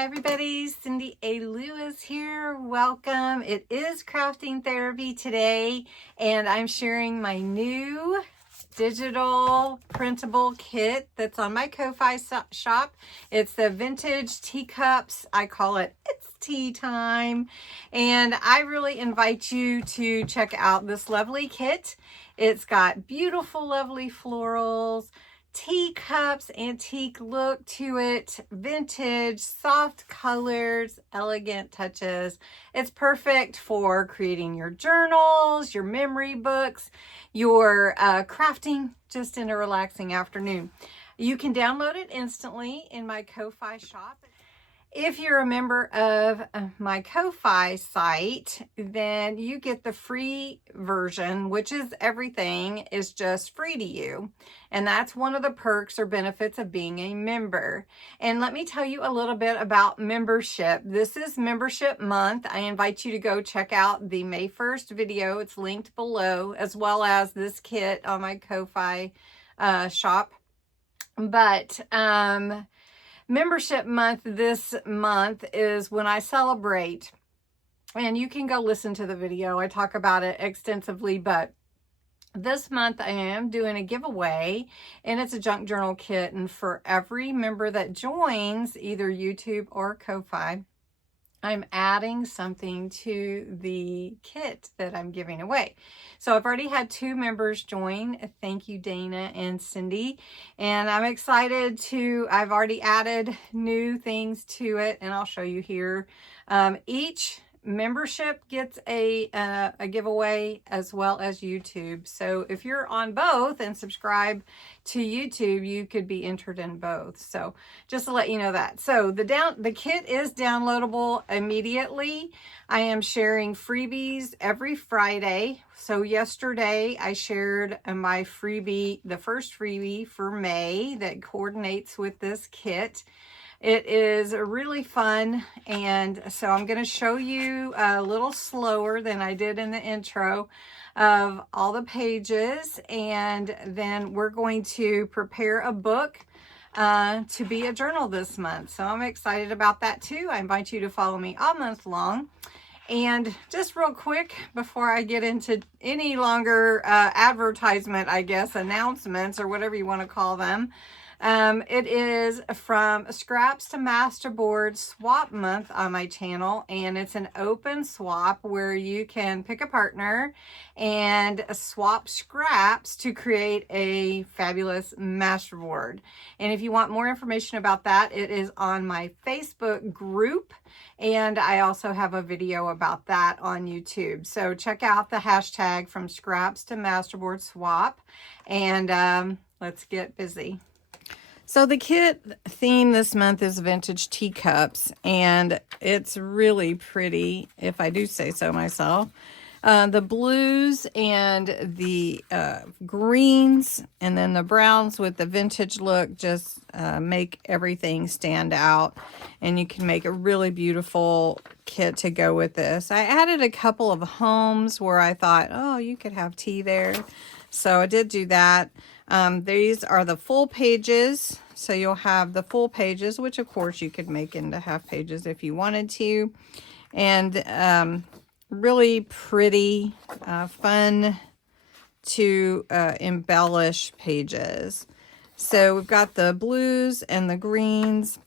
Hi everybody, Cindy A. Lewis here. Welcome. It is crafting therapy today, and I'm sharing my new digital printable kit that's on my Ko-Fi shop. It's the vintage teacups. I call it It's Tea Time, and I really invite you to check out this lovely kit. It's got beautiful, lovely florals, teacups, antique look to it, vintage, soft colors, elegant touches. It's perfect for creating your journals, your memory books, your crafting just in a relaxing afternoon. You can download it instantly in my Ko-Fi shop. If you're a member of my Ko-Fi site, then you get the free version, which is everything is just free to you. And that's one of the perks or benefits of being a member. And let me tell you a little bit about membership. This is membership month. I invite you to go check out the May 1st video. It's linked below, as well as this kit on my Ko-Fi shop. But membership month this month is when I celebrate, and you can go listen to the video. I talk about it extensively, but this month I am doing a giveaway, and it's a junk journal kit. And for every member that joins either YouTube or Ko-Fi, I'm adding something to the kit that I'm giving away. So I've already had 2 members join. Thank you, Dana and Cindy. And I'm excited I've already added new things to it, and I'll show you here. Each membership gets a giveaway, as well as YouTube. So if you're on both and subscribe to YouTube, you could be entered in both. So just to let you know that. So the kit is downloadable immediately. I am sharing freebies every Friday. So yesterday I shared my freebie, the first freebie for May that coordinates with this kit. It is really fun, and so I'm going to show you a little slower than I did in the intro of all the pages, and then we're going to prepare a book to be a journal this month. So I'm excited about that too. I invite you to follow me all month long. And just real quick, before I get into any longer advertisement, I guess, announcements or whatever you want to call them, it is from Scraps to Masterboard Swap Month on my channel, and it's an open swap where you can pick a partner and swap scraps to create a fabulous masterboard. And if you want more information about that, it is on my Facebook group, and I also have a video about that on YouTube. So check out the hashtag from Scraps to Masterboard Swap, and let's get busy. So the kit theme this month is vintage teacups, and it's really pretty, if I do say so myself. The blues and the greens, and then the browns with the vintage look just make everything stand out, and you can make a really beautiful kit to go with this. I added a couple of homes where I thought, oh, you could have tea there. So I did do that. These are the full pages. So you'll have the full pages, which of course you could make into half pages if you wanted to. And really pretty, fun to embellish pages. So we've got the blues and the greens.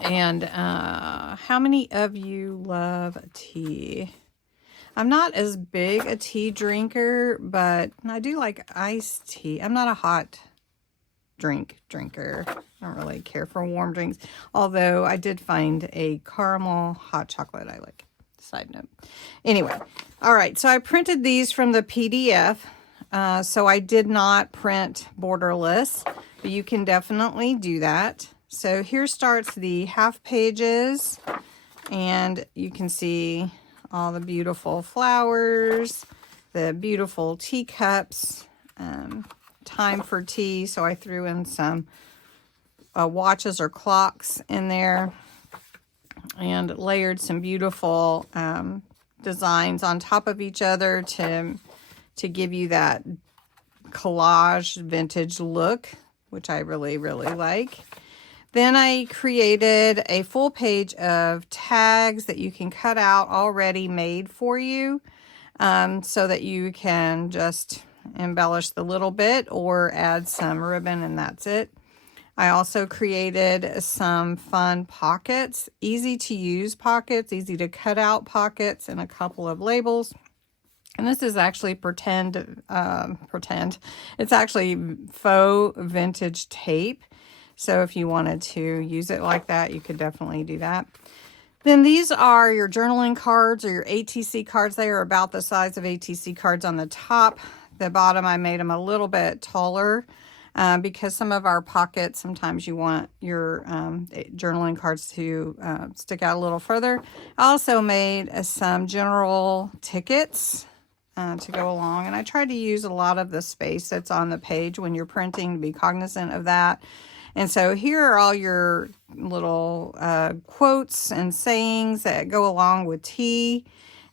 And how many of you love tea? I'm not as big a tea drinker, but I do like iced tea. I'm not a hot drinker. I don't really care for warm drinks, although I did find a caramel hot chocolate I like. Side note. Anyway, all right, so I printed these from the PDF. So I did not print borderless, but you can definitely do that. So here starts the half pages, and you can see all the beautiful flowers, the beautiful teacups, time for tea. So I threw in some watches or clocks in there, and layered some beautiful designs on top of each other to give you that collage vintage look, which I really, really like. Then I created a full page of tags that you can cut out already made for you, so that you can just embellish the little bit or add some ribbon, and that's it. I also created some fun pockets, easy to use pockets, easy to cut out pockets, and a couple of labels. And this is actually pretend. It's actually faux vintage tape. So if you wanted to use it like that, you could definitely do that. Then these are your journaling cards or your ATC cards. They are about the size of ATC cards on the top. The bottom, I made them a little bit taller because some of our pockets, sometimes you want your journaling cards to stick out a little further. I also made some general tickets to go along, and I tried to use a lot of the space that's on the page when you're printing to be cognizant of that. And so here are all your little quotes and sayings that go along with tea,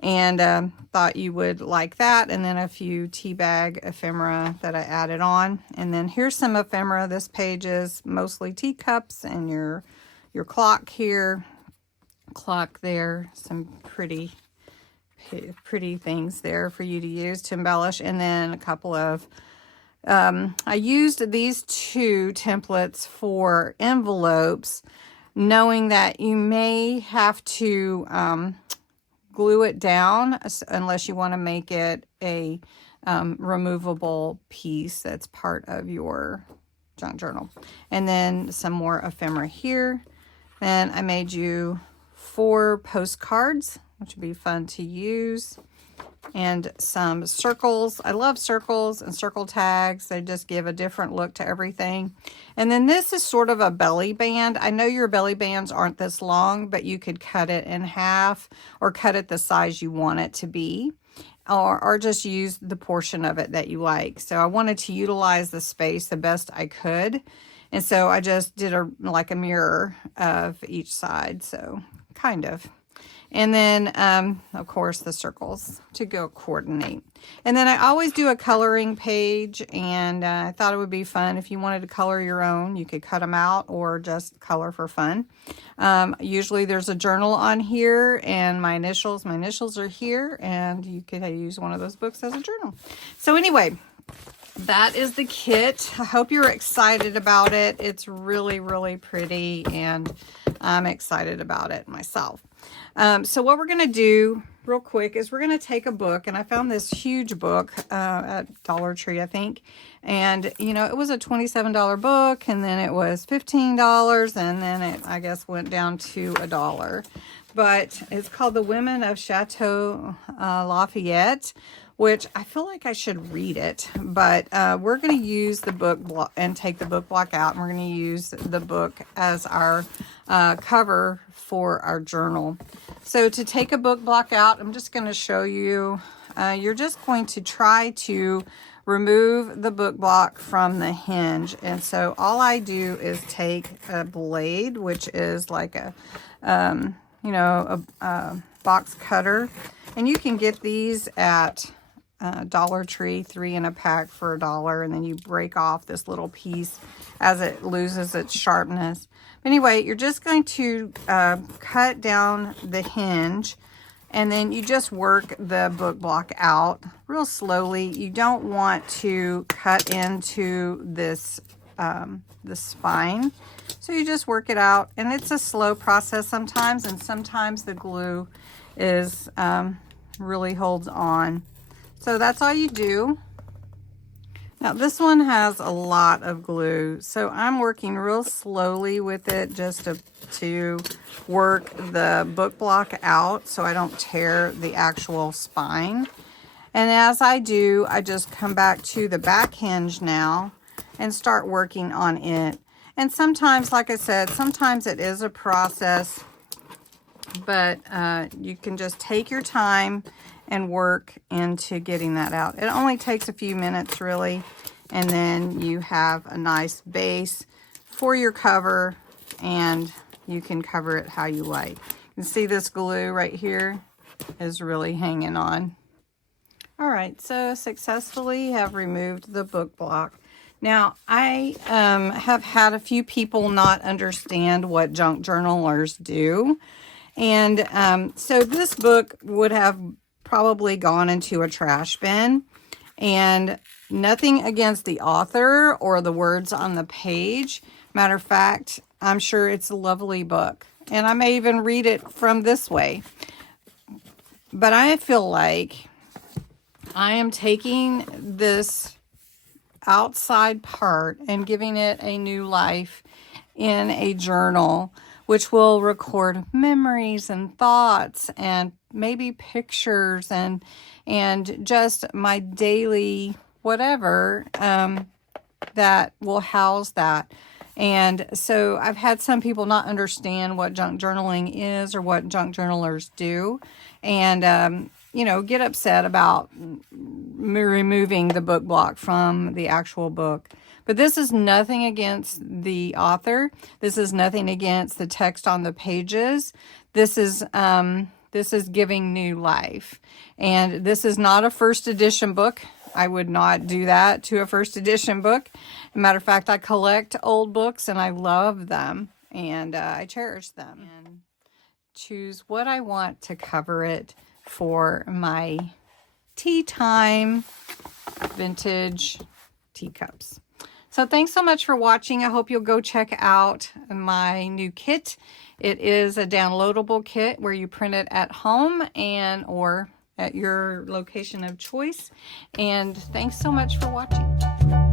and thought you would like that. And then a few tea bag ephemera that I added on. And then here's some ephemera. This page is mostly teacups and your clock here, clock there, some pretty things there for you to use to embellish. And then a couple of I used these two templates for envelopes, knowing that you may have to glue it down unless you want to make it a removable piece that's part of your junk journal. And then some more ephemera here. Then I made you 4 postcards, which would be fun to use, and some circles. I love circles and circle tags. They just give a different look to everything. And then this is sort of a belly band. I know your belly bands aren't this long, but you could cut it in half or cut it the size you want it to be, or just use the portion of it that you like. So I wanted to utilize the space the best I could. And so I just did like a mirror of each side. So kind of. And then, of course, the circles to go coordinate. And then I always do a coloring page, and I thought it would be fun. If you wanted to color your own, you could cut them out or just color for fun. Usually there's a journal on here, and my initials are here, and you could use one of those books as a journal. So anyway, that is the kit. I hope you're excited about it. It's really, really pretty, and I'm excited about it myself. So what we're going to do real quick is we're going to take a book, and I found this huge book at Dollar Tree, I think. And, you know, it was a $27 book, and then it was $15, and then it, I guess, went down to $1. But it's called The Women of Chateau Lafayette, which I feel like I should read it, but we're going to use the book block and take the book block out, and we're going to use the book as our cover for our journal. So to take a book block out, I'm just going to show you, you're just going to try to remove the book block from the hinge. And so all I do is take a blade, which is like a, you know, a box cutter, and you can get these at Dollar Tree, 3 in a pack for $1, and then you break off this little piece as it loses its sharpness. But anyway, you're just going to cut down the hinge, and then you just work the book block out real slowly. You don't want to cut into this the spine, so you just work it out, and it's a slow process sometimes, and sometimes the glue is really holds on. So that's all you do. Now this one has a lot of glue, so I'm working real slowly with it just to work the book block out so I don't tear the actual spine. And as I do, I just come back to the back hinge now and start working on it. And sometimes, like I said, sometimes it is a process, but you can just take your time and work into getting that out. It only takes a few minutes, really, and then you have a nice base for your cover, and you can cover it how you like. You can see this glue right here is really hanging on. All right, so successfully have removed the book block. Now, I have had a few people not understand what junk journalers do. And so this book would have probably gone into a trash bin. And nothing against the author or the words on the page. Matter of fact, I'm sure it's a lovely book. And I may even read it from this way. But I feel like I am taking this outside part and giving it a new life in a journal, which will record memories and thoughts and maybe pictures and just my daily whatever that will house that. And so I've had some people not understand what junk journaling is or what junk journalers do, and you know, get upset about removing the book block from the actual book. But this is nothing against the author. This is nothing against the text on the pages. This is giving new life. And this is not a first edition book. I would not do that to a first edition book. As a matter of fact, I collect old books and I love them and I cherish them. And choose what I want to cover it for my tea time vintage teacups. So thanks so much for watching. I hope you'll go check out my new kit. It is a downloadable kit where you print it at home or at your location of choice. And thanks so much for watching.